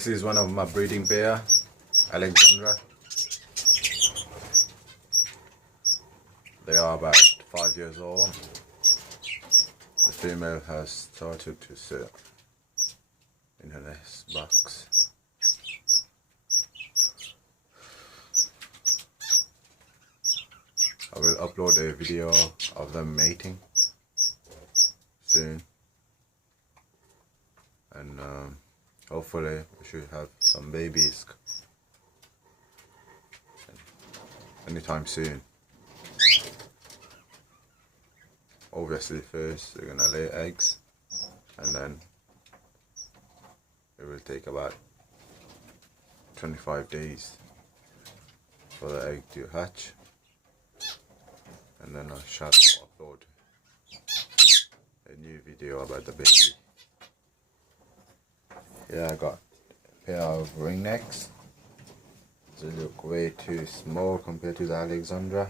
This is one of my breeding pair, Alexandra. They are about 5 years old. The female has started to sit in her nest box. I will upload a video of them mating soon, and hopefully we should have some babies anytime soon. Obviously first they're gonna lay eggs, and then it will take about 25 days for the egg to hatch, and then I shall upload a new video about the baby. Here I got a pair of ringnecks. They look way too small compared to the Alexandra.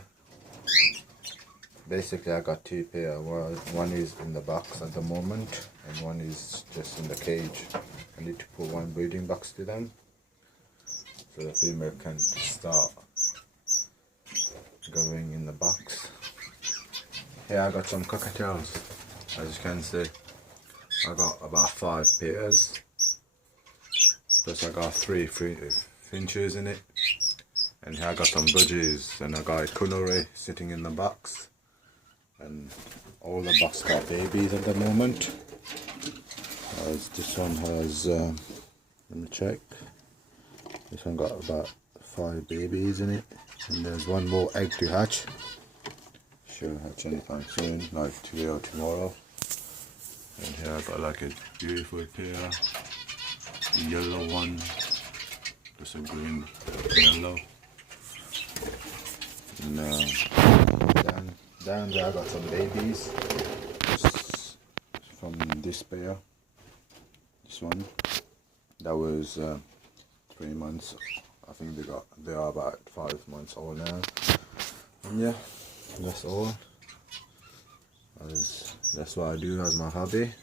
Basically I got two pair. One is in the box at the moment and one is just in the cage. I need to put one breeding box to them so the female can start going in the box. Here I got some cockatiels. As you can see, I got about 5 pairs. Plus I got 3 finches in it. And here I got some budgies, and I got a kunuri sitting in the box. And all the box got babies at the moment. This one has, let me check. This one got about 5 babies in it. And there's one more egg to hatch. Should hatch anytime soon, like today or tomorrow. And here I got like a beautiful pair. The yellow one, just a green yellow. And down there I got some babies just from this pair. This one that was 3 months. I think they are about 5 months old now. And yeah, that's all. That's what I do as my hobby.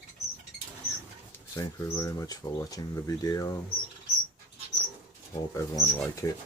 Thank you very much for watching the video. Hope everyone like it.